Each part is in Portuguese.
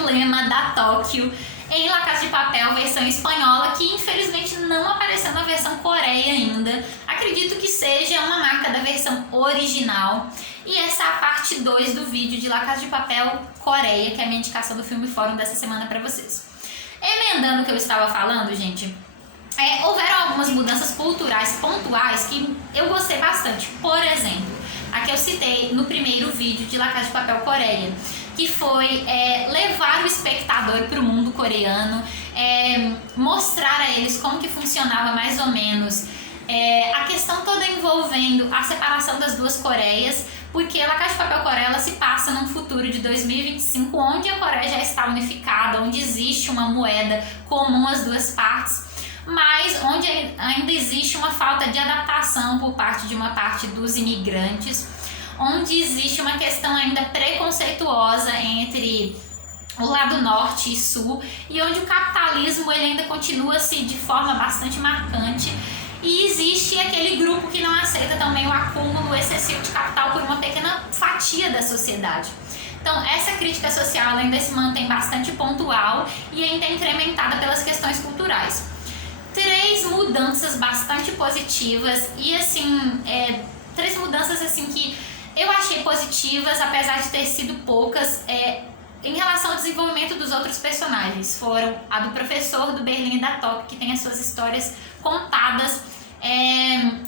o lema da Tóquio em La Casa de Papel, versão espanhola, que infelizmente não apareceu na versão Coreia ainda. Acredito que seja uma marca da versão original. E essa é a parte 2 do vídeo de La Casa de Papel Coreia, que é a minha indicação do Filme Fórum dessa semana para vocês. Emendando o que eu estava falando, gente, houveram algumas mudanças culturais pontuais que eu gostei bastante. Por exemplo, a que eu citei no primeiro vídeo de La Casa de Papel Coreia, que foi levar o espectador para o mundo coreano, mostrar a eles como que funcionava mais ou menos a questão toda envolvendo a separação das duas Coreias, porque La Casa de Papel Coreia ela se passa num futuro de 2025, onde a Coreia já está unificada, onde existe uma moeda comum às duas partes, mas onde ainda existe uma falta de adaptação por parte de uma parte dos imigrantes, onde existe uma questão ainda preconceituosa entre o lado norte e sul, e onde o capitalismo ele ainda continua-se de forma bastante marcante, e existe aquele grupo que não aceita também o acúmulo excessivo de capital por uma pequena fatia da sociedade. Então, essa crítica social ainda se mantém bastante pontual e ainda é incrementada pelas questões culturais. 3 mudanças bastante positivas e assim, 3 mudanças assim que eu achei positivas, apesar de ter sido poucas, em relação ao desenvolvimento dos outros personagens. Foram a do professor do Berlim e da Tóquio, que tem as suas histórias contadas,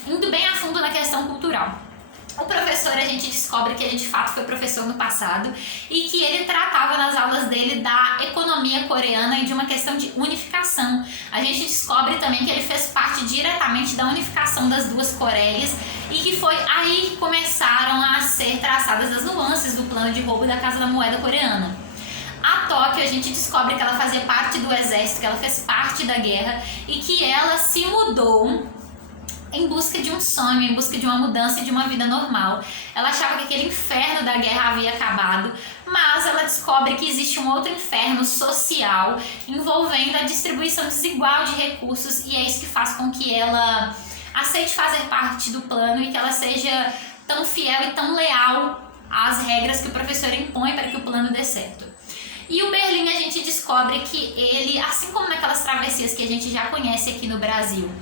indo bem a fundo na questão cultural. O professor, a gente descobre que ele de fato foi professor no passado e que ele tratava nas aulas dele da economia coreana e de uma questão de unificação. A gente descobre também que ele fez parte diretamente da unificação das duas Coreias e que foi aí que começaram a ser traçadas as nuances do plano de roubo da Casa da Moeda coreana. A Tóquio, a gente descobre que ela fazia parte do exército, que ela fez parte da guerra e que ela se mudou em busca de um sonho, em busca de uma mudança e de uma vida normal. Ela achava que aquele inferno da guerra havia acabado, mas ela descobre que existe um outro inferno social envolvendo a distribuição desigual de recursos, e é isso que faz com que ela aceite fazer parte do plano e que ela seja tão fiel e tão leal às regras que o professor impõe para que o plano dê certo. E o Berlim, a gente descobre que ele, assim como naquelas travessias que a gente já conhece aqui no Brasil,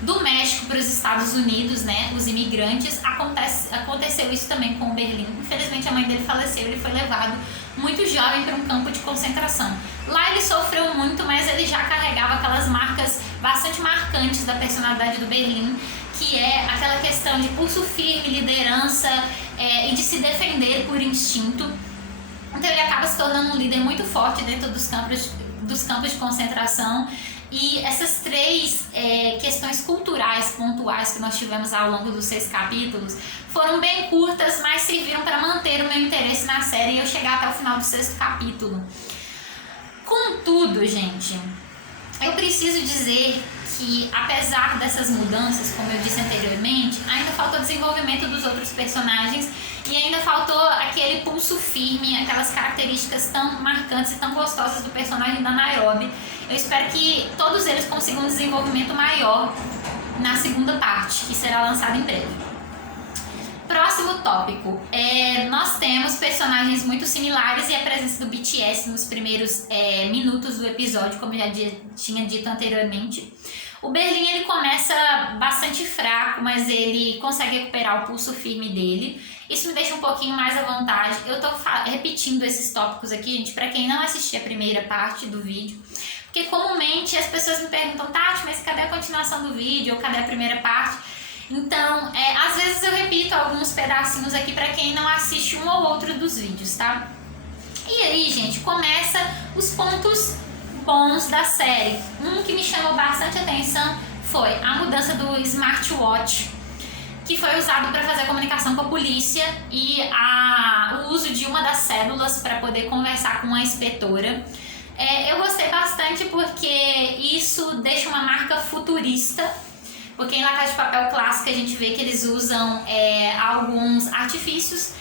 do México para os Estados Unidos, né, os imigrantes, aconteceu isso também com o Berlim. Infelizmente a mãe dele faleceu, ele foi levado muito jovem para um campo de concentração. Lá ele sofreu muito, mas ele já carregava aquelas marcas bastante marcantes da personalidade do Berlim, que é aquela questão de pulso firme, liderança e de se defender por instinto. Então ele acaba se tornando um líder muito forte dentro dos campos de concentração. E essas 3 questões culturais pontuais que nós tivemos ao longo dos 6 capítulos foram bem curtas, mas serviram para manter o meu interesse na série e eu chegar até o final do 6º capítulo. Contudo, gente, eu preciso dizer que, apesar dessas mudanças, como eu disse anteriormente, ainda faltou desenvolvimento dos outros personagens e ainda faltou aquele pulso firme, aquelas características tão marcantes e tão gostosas do personagem da Nairobi. Eu espero que todos eles consigam um desenvolvimento maior na 2ª parte, que será lançada em breve. Próximo tópico. Nós temos personagens muito similares e a presença do BTS nos primeiros minutos do episódio, como eu já tinha dito anteriormente. O Berlim ele começa bastante fraco, mas ele consegue recuperar o pulso firme dele. Isso me deixa um pouquinho mais à vontade. Eu tô repetindo esses tópicos aqui, gente, para quem não assistiu a primeira parte do vídeo. Porque comumente as pessoas me perguntam, Tati, mas cadê a continuação do vídeo? Ou cadê a primeira parte? Então, às vezes eu repito alguns pedacinhos aqui para quem não assiste um ou outro dos vídeos, tá? E aí, gente, começa os pontos bons da série. Um que me chamou bastante atenção foi a mudança do smartwatch, que foi usado para fazer a comunicação com a polícia, e o uso de uma das células para poder conversar com a inspetora. Eu gostei bastante porque isso deixa uma marca futurista, porque em La Casa de Papel clássica a gente vê que eles usam alguns artifícios.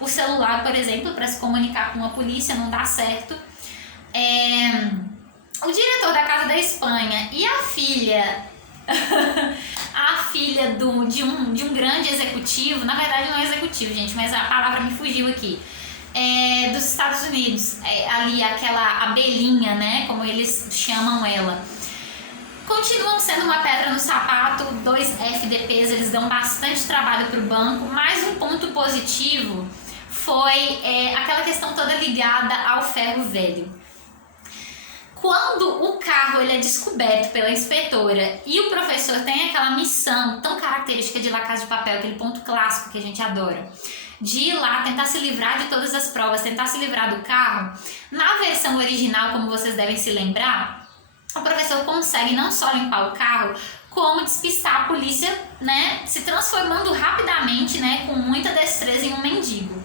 O celular, por exemplo, para se comunicar com a polícia não dá certo. O diretor da Casa da Espanha e a filha a filha de um grande executivo, na verdade não é executivo, gente, mas a palavra me fugiu aqui, dos Estados Unidos, ali aquela abelhinha, né, como eles chamam ela. Continuam sendo uma pedra no sapato, 2 FDPs, eles dão bastante trabalho para o banco, mas um ponto positivo foi aquela questão toda ligada ao ferro velho. Quando o carro ele é descoberto pela inspetora e o professor tem aquela missão tão característica de La Casa de Papel, aquele ponto clássico que a gente adora, de ir lá tentar se livrar de todas as provas, tentar se livrar do carro, na versão original, como vocês devem se lembrar, o professor consegue não só limpar o carro, como despistar a polícia, né, se transformando rapidamente, né, com muita destreza em um mendigo.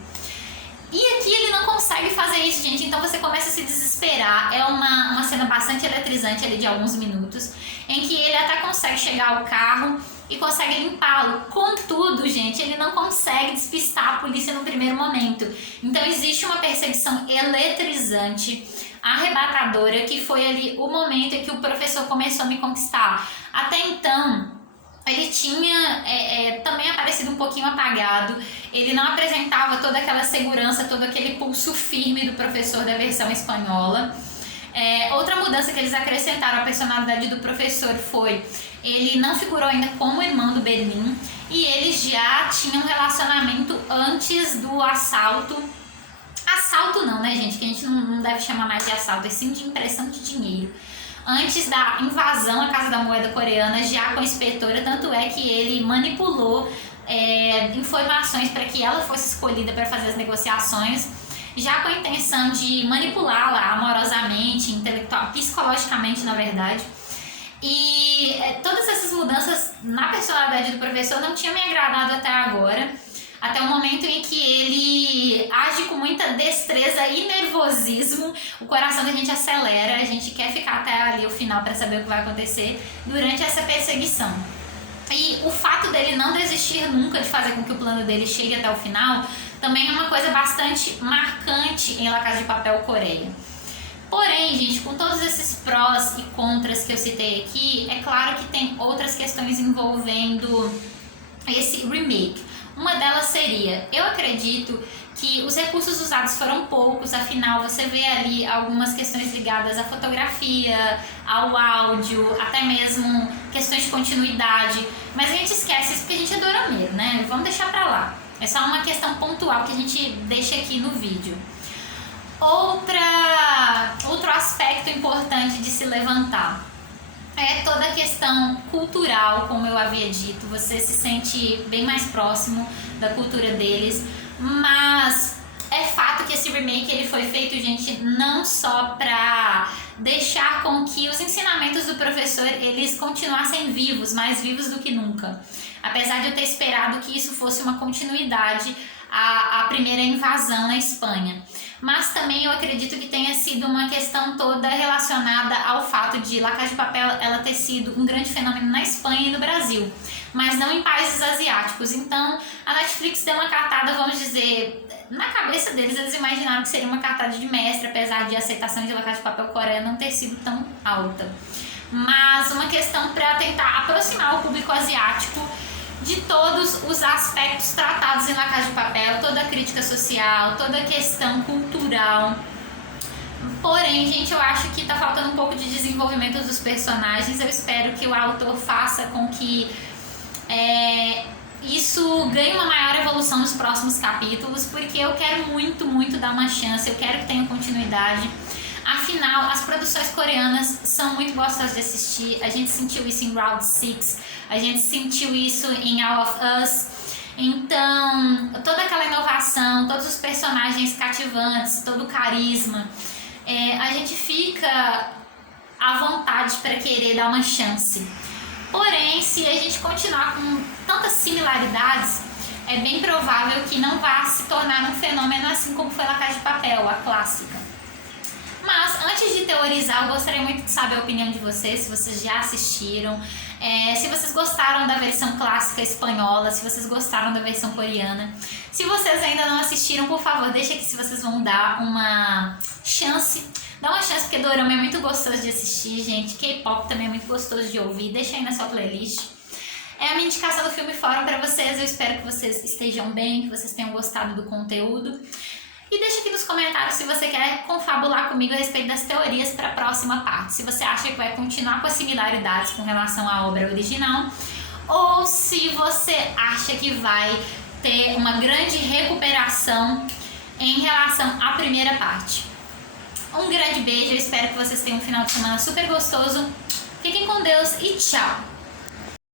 E aqui ele não consegue fazer isso, gente, então você começa a se desesperar. É uma cena bastante eletrizante ali de alguns minutos, em que ele até consegue chegar ao carro e consegue limpá-lo. Contudo, gente, ele não consegue despistar a polícia no primeiro momento. Então existe uma perseguição eletrizante, arrebatadora, que foi ali o momento em que o professor começou a me conquistar. Até então, ele tinha também aparecido um pouquinho apagado, ele não apresentava toda aquela segurança, todo aquele pulso firme do professor da versão espanhola. Outra mudança que eles acrescentaram à personalidade do professor foi, ele não figurou ainda como irmão do Berlim, e eles já tinham um relacionamento antes do assalto. Assalto não, né, gente? Que a gente não deve chamar mais de assalto, e sim de impressão de dinheiro. Antes da invasão à Casa da Moeda Coreana, já com a inspetora, tanto é que ele manipulou informações para que ela fosse escolhida para fazer as negociações, já com a intenção de manipulá-la amorosamente, intelectual, psicologicamente, na verdade. E todas essas mudanças na personalidade do professor não tinham me agradado até agora, até o momento em que ele age com muita destreza e nervosismo, o coração da gente acelera, a gente quer ficar até ali o final para saber o que vai acontecer durante essa perseguição. E o fato dele não desistir nunca de fazer com que o plano dele chegue até o final também é uma coisa bastante marcante em La Casa de Papel Coreia. Porém, gente, com todos esses prós e contras que eu citei aqui, é claro que tem outras questões envolvendo esse remake. Uma delas seria, eu acredito que os recursos usados foram poucos, afinal você vê ali algumas questões ligadas à fotografia, ao áudio, até mesmo questões de continuidade, mas a gente esquece isso porque a gente é dorameiro, né? Vamos deixar pra lá. É só uma questão pontual que a gente deixa aqui no vídeo. Outro aspecto importante de se levantar é toda a questão cultural, como eu havia dito, você se sente bem mais próximo da cultura deles, mas é fato que esse remake ele foi feito, gente, não só para deixar com que os ensinamentos do professor eles continuassem vivos, mais vivos do que nunca. Apesar de eu ter esperado que isso fosse uma continuidade à primeira invasão na Espanha. Mas também eu acredito que tenha sido uma questão toda relacionada ao fato de La Casa de Papel ela ter sido um grande fenômeno na Espanha e no Brasil, mas não em países asiáticos. Então a Netflix deu uma cartada, vamos dizer, na cabeça deles, eles imaginaram que seria uma cartada de mestre, apesar de a aceitação de La Casa de Papel Coreia não ter sido tão alta. Mas uma questão para tentar aproximar o público asiático de todos os aspectos tratados em La Casa de Papel, toda a crítica social, toda a questão cultural. Porém, gente, eu acho que tá faltando um pouco de desenvolvimento dos personagens. Eu espero que o autor faça com que isso ganhe uma maior evolução nos próximos capítulos, porque eu quero muito, muito dar uma chance, eu quero que tenha continuidade. Afinal, as produções coreanas são muito gostosas de assistir. A gente sentiu isso em Round 6, a gente sentiu isso em All of Us. Então, toda aquela inovação, todos os personagens cativantes, todo o carisma, a gente fica à vontade para querer dar uma chance. Porém, se a gente continuar com tantas similaridades, é bem provável que não vá se tornar um fenômeno assim como foi La Casa de Papel, a clássica. Mas antes de teorizar, eu gostaria muito de saber a opinião de vocês, se vocês já assistiram, se vocês gostaram da versão clássica espanhola, se vocês gostaram da versão coreana. Se vocês ainda não assistiram, por favor, deixa aqui se vocês vão dar uma chance. Dá uma chance, porque dorama é muito gostoso de assistir, gente. K-pop também é muito gostoso de ouvir. Deixa aí na sua playlist. É a minha indicação do Filme Fórum para vocês. Eu espero que vocês estejam bem, que vocês tenham gostado do conteúdo. E deixa aqui nos comentários se você quer confabular comigo a respeito das teorias para a próxima parte. Se você acha que vai continuar com as similaridades com relação à obra original, ou se você acha que vai ter uma grande recuperação em relação à primeira parte. Um grande beijo, eu espero que vocês tenham um final de semana super gostoso. Fiquem com Deus e tchau!